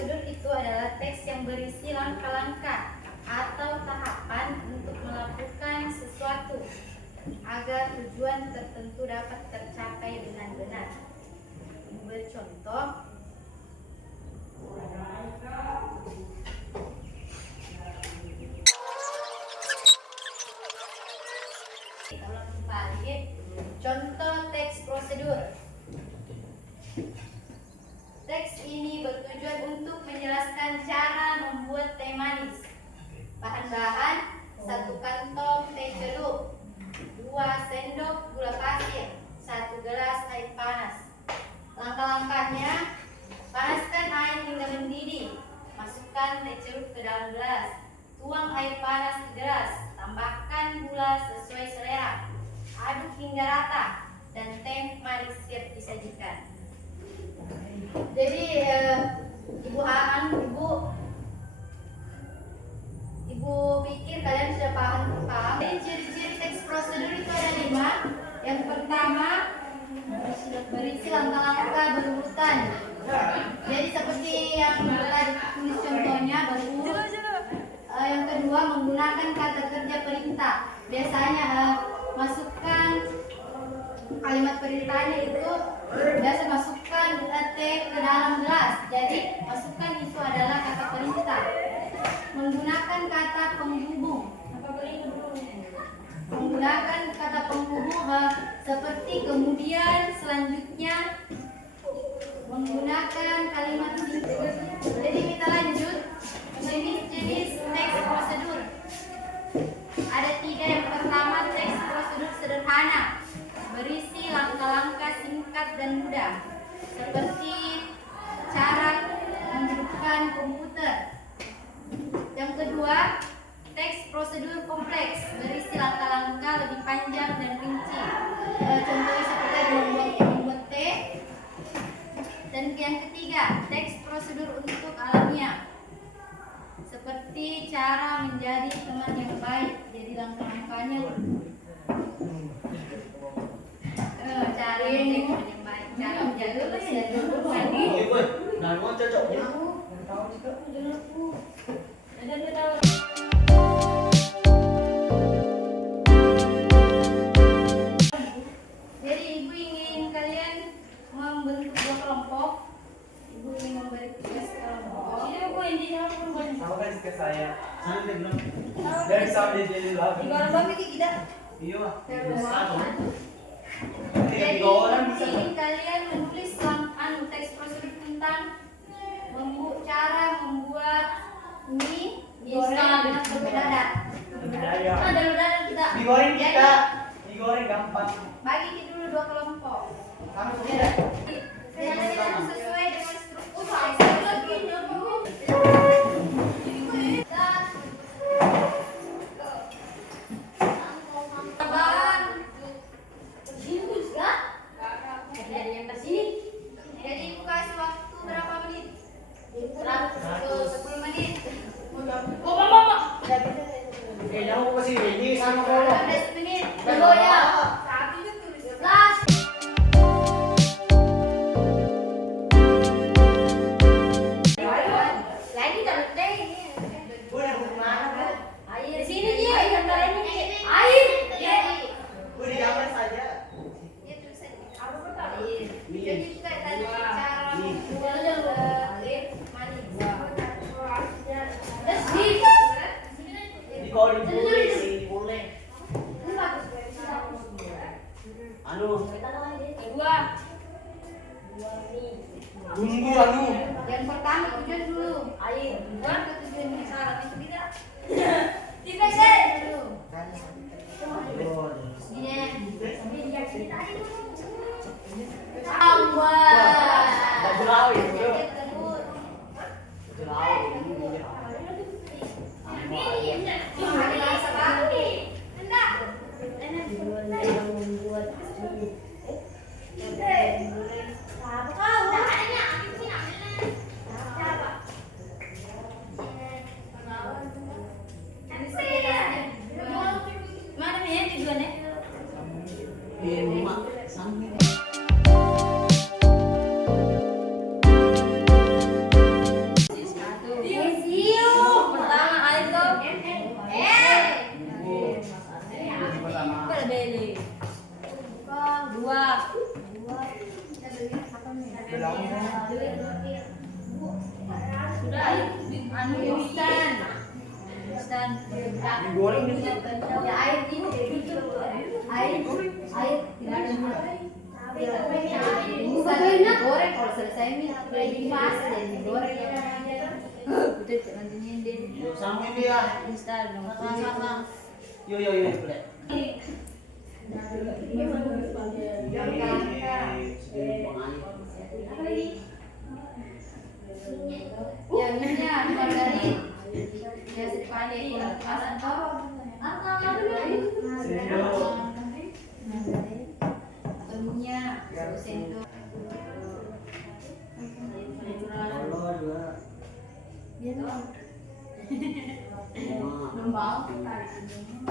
prosedur itu adalah teks yang berisi langkah-langkah atau tahapan untuk melakukan sesuatu agar tujuan tertentu dapat tercapai dengan benar. Bercontoh, contoh teks prosedur. Teks ini bertujuan untuk menjelaskan cara membuat teh manis. Bahan-bahan: 1 kantong teh celup, 2 sendok gula pasir, 1 gelas air panas. Langkah-langkahnya: panaskan air hingga mendidih, masukkan teh celup ke dalam gelas, tuang air panas ke gelas, tambahkan gula sesuai selera, aduk hingga rata, dan teh manis siap disajikan. Jadi ibu pikir kalian sudah paham? Jadi ciri-ciri teks prosedur itu ada 5. Yang pertama, berisi langkah-langkah berurutan. Jadi seperti yang tadi tulis contohnya, berurut. Yang kedua, menggunakan kata kerja perintah. Biasanya masukkan kalimat perintahnya itu biasa masukkan teh ke dalam gelas. Jadi masukkan itu adalah kata perintah. Menggunakan kata penghubung. Menggunakan kata penghubung seperti kemudian, selanjutnya. Menggunakan kalimat singkat. Jadi kita lanjut. Jenis teks prosedur. Ada 3. Yang pertama, teks prosedur sederhana, berisi langkah-langkah singkat dan mudah, seperti cara menghidupkan komputer. Yang kedua, teks prosedur kompleks, berisi langkah-langkah lebih panjang dan rinci. Contohnya seperti membuat teh. Dan yang ketiga, teks prosedur untuk alamiah, seperti cara menjadi teman yang baik. Jadi langkah-langkahnya cara menjadi teman yang baik, cara menjadi Jadi ibu ingin kalian membentuk 2 kelompok. Ibu ingin memberi tugas kelompok. Ini ibu ini sama kasih ke saya. Sini belum. Dari sampai jadi lagi. Ibarat babi kita. Iya. Jadi ingin kalian menulis teks prosedur tentang cara membuat mie instan dengan berbeda. Ada kita. Digoreng kita. Digoreng gampang. Bagi dulu 2 kelompok. Kamu beda. Sesuai dengan struktur. Jadi ibu kasih waktu berapa menit? 10 menit. Jangan aku kasih ini sama kau. 15 menit. Dulu ya. Last. Lagi tak teh. Boleh mana? Air di sini dia, air kalian ini. Air. Boleh gambar saja. Dia tulisan apa pertama? Jadi kita tadi cara membuat teh manis. Terus Di kau boleh sih boleh. ini bagus. Anu. Kedua. Tunggu anu. Yang pertama tujuan dulu. Air. Kedua ke tujuannya syarat itu tidak. Tiga dulu. Ini mak, Goreng gitu. Ya air ini kayak gitu. Air tidak ada gula. Bukan goreng kalau selesai ini udah dimasak dan digoreng. Udah jangan nyindir. Sama ini ya. Instan. Sama. Yo boleh. Ya minyak margarin. Ya sepanik pasan toh. Minyak sendok.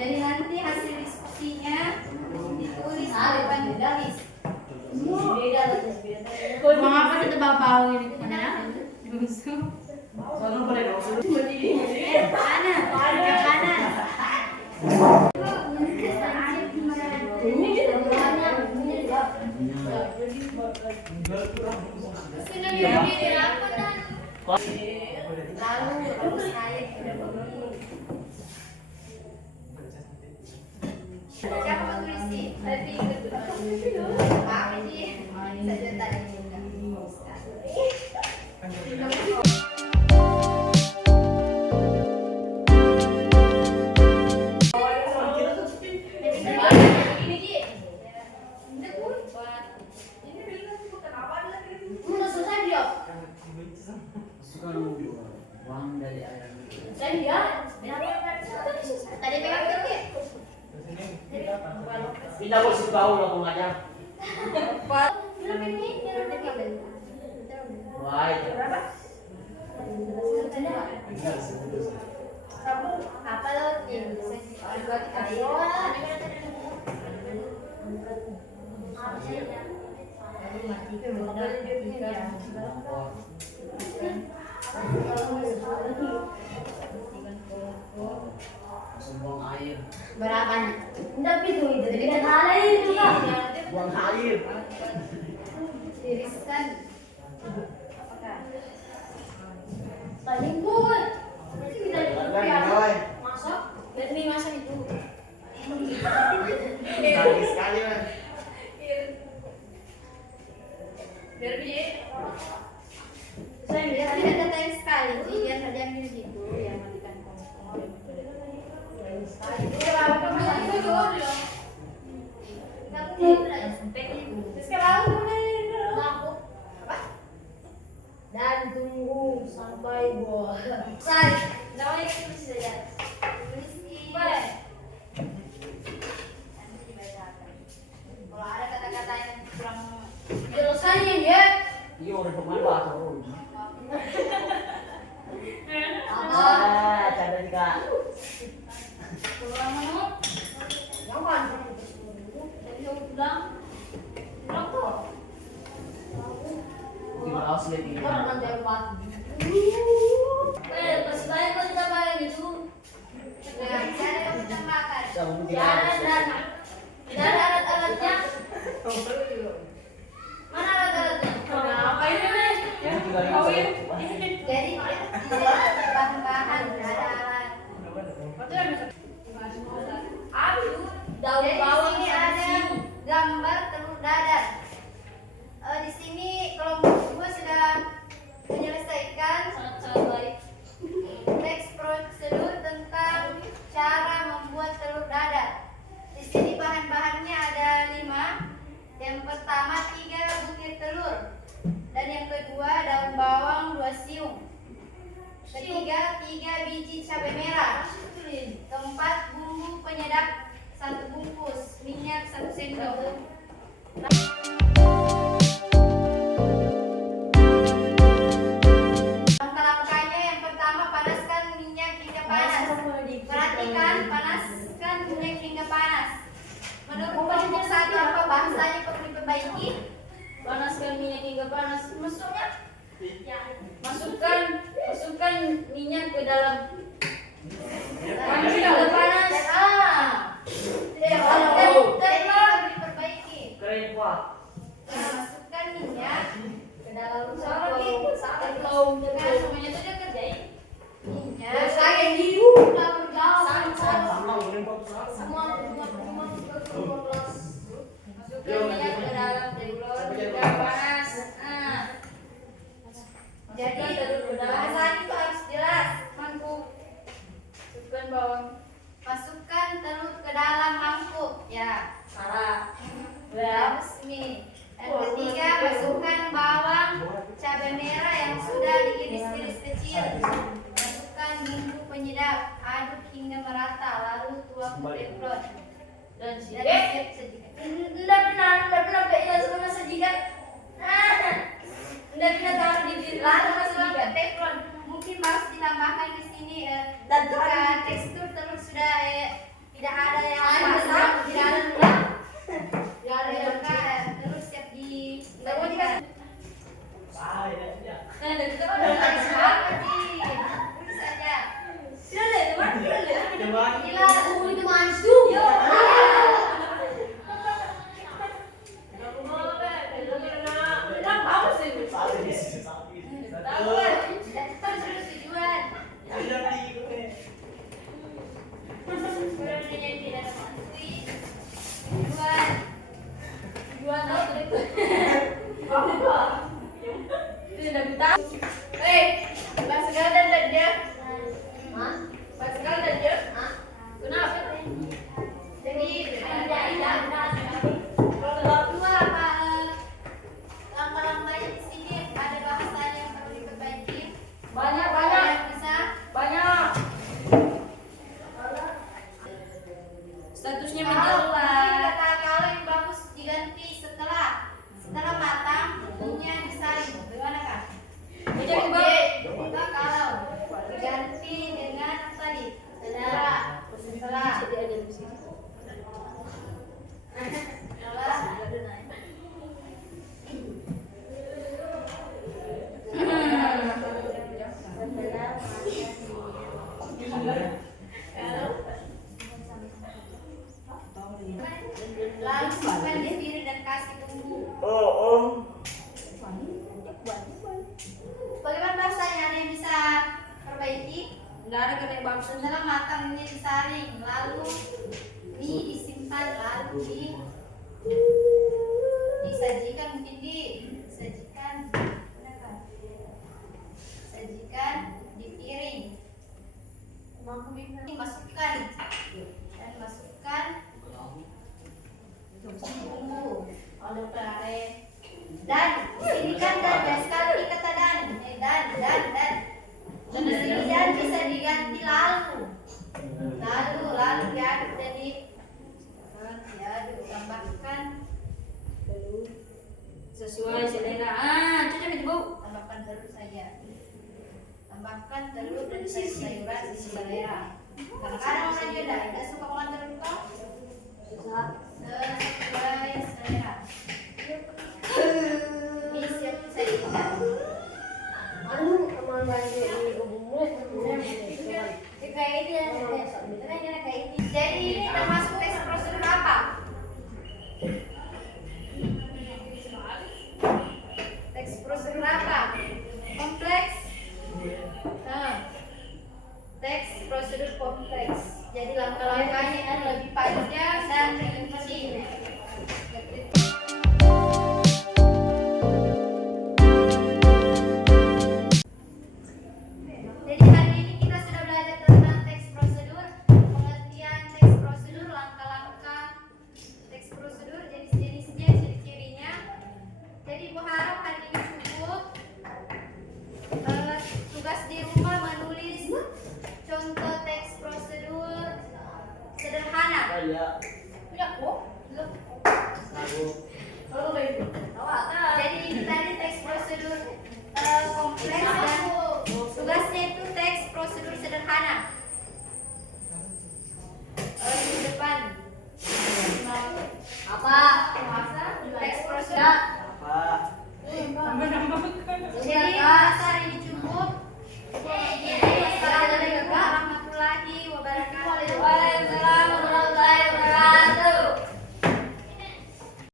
Jadi nanti hasil diskusinya ditulis di depan dalis. Beda lah. Mengapa kita bawa ini mana? Busuk. Soalnya boleh dong. Kanan, ke kanan. Sudah begini apa dan lalu terus air siapa menulis sih? Tadi Pak Haji saja tadi Uang dari ayam. tadi pegang tinggi. Tidak boleh suka tahu lah pengajar. Wah, Apa lo yang buat kayu? buang air. Berapa nih? Enggak itu jadi kan ada itu kan. Buang air. Tiriskan. Tadi pun. Berarti kita Masuk. lihat nih masak itu. Lagi sekali kan. Biar biji. Saya Biar lihat tidak datang sekali, Ji. Biar ada yang di situ yang matikan kompor. dan tunggu sampai buah. Namanya kita bisa ya. Kalau ada kata-kata yang kurang Jelasannya ya. Iya udah pemain bahasa. apa? Cara juga. Kurang mana? Jangan. Jadi ulang. Ulang tuh. Kita harus lihat ini. Orang nanti lupa. Masih banyak kok kita main itu. Nah, cara yang kita makan. Sama Tidak ada alat-alatnya. Mana alat-alatnya? Apa ini? Jadi bahan-bahan ada alat. Daun Jadi di bawang sini ada gambar telur dadar. Di sini kelompok gue sudah menyelesaikan sangat baik. teks prosedur tentang cara membuat telur dadar. Di sini bahan-bahannya ada 5. Yang pertama 3 butir telur. Dan yang kedua daun bawang 2 siung. Ketiga 3 biji cabai merah. Keempat bumbu penyedap 1 bungkus. Minyak 1 sendok. Langkah-langkahnya yang pertama panaskan minyak hingga panas. Perhatikan panaskan minyak hingga panas. Menurut kelompok 1 apa bahasanya perlu diperbaiki? Panaskan minyak hingga panas. Maksudnya? Masukkan minyak ke dalam. Panas hingga panas. Perlu diperbaiki. Keren pak. Masukkan minyak ke dalam Sama gitu, sama. semuanya itu dia kerjain. Minyak. Saya di Sama boleh kok. Semua kelas. Masukkan minyak ke dalam teflon hingga panas. Jadi bahasan itu harus jelas. Mangkuk. Masukkan telur ke dalam mangkuk. Ya, salah. Resmi. Yang ketiga, masukkan bawang, cabai merah yang sudah diiris-iris kecil. Masukkan bumbu penyedap, aduk hingga merata, lalu tuang ke teflon. Dan siap sajikan. Tidak pernah kayaknya semua sajikan. Tidak pernah taruh di piring. Lalu masukkan ke teflon. Mungkin harus ditambahkan di sini jika tekstur telur sudah tidak ada yang pasang, tidak ada luka, tidak ada yang luka, terus siap disajikan. Statusnya Kalau menjual. kalau yang bagus diganti setelah matang, bumbunya disaring. Bagaimana kan? Kita kalau diganti dengan apa tadi? Setelah lalu simpan di piring dan kasih bumbu. Bagaimana bahasanya? Ada yang bisa perbaiki? Nggak ada kena bagus. Setelah matang ini disaring, lalu mie disimpan, lalu disajikan, mungkin disajikan di piring. Masukkan bumbu, oleh pelare, dan sinikan dan sekali kata dan sini dan bisa diganti lalu diaduk jadi tambahkan Sesuai selera. Cocok itu, Bu. tambahkan telur saja, tambahkan telur dan sayuran selera. Kadang-kadang orang juga tidak suka makan telur kok. Sesuai selera. Ini siap disajikan. Jadi ini termasuk tes prosedur apa? Teks prosedur apa? Kompleks. Teks prosedur kompleks. Jadi langkah-langkahnya lebih panjang dan rinci. Jadi hari ini kita sudah belajar tentang teks prosedur, pengertian teks prosedur, langkah-langkah teks prosedur, jenis-jenisnya, ciri-cirinya. Jadi Bu harap hari ini cukup. Tugas di rumah menulis contoh teks prosedur sederhana. Udah kok? Belum. Jadi ini tadi teks prosedur kompleks dan tugasnya itu teks prosedur sederhana.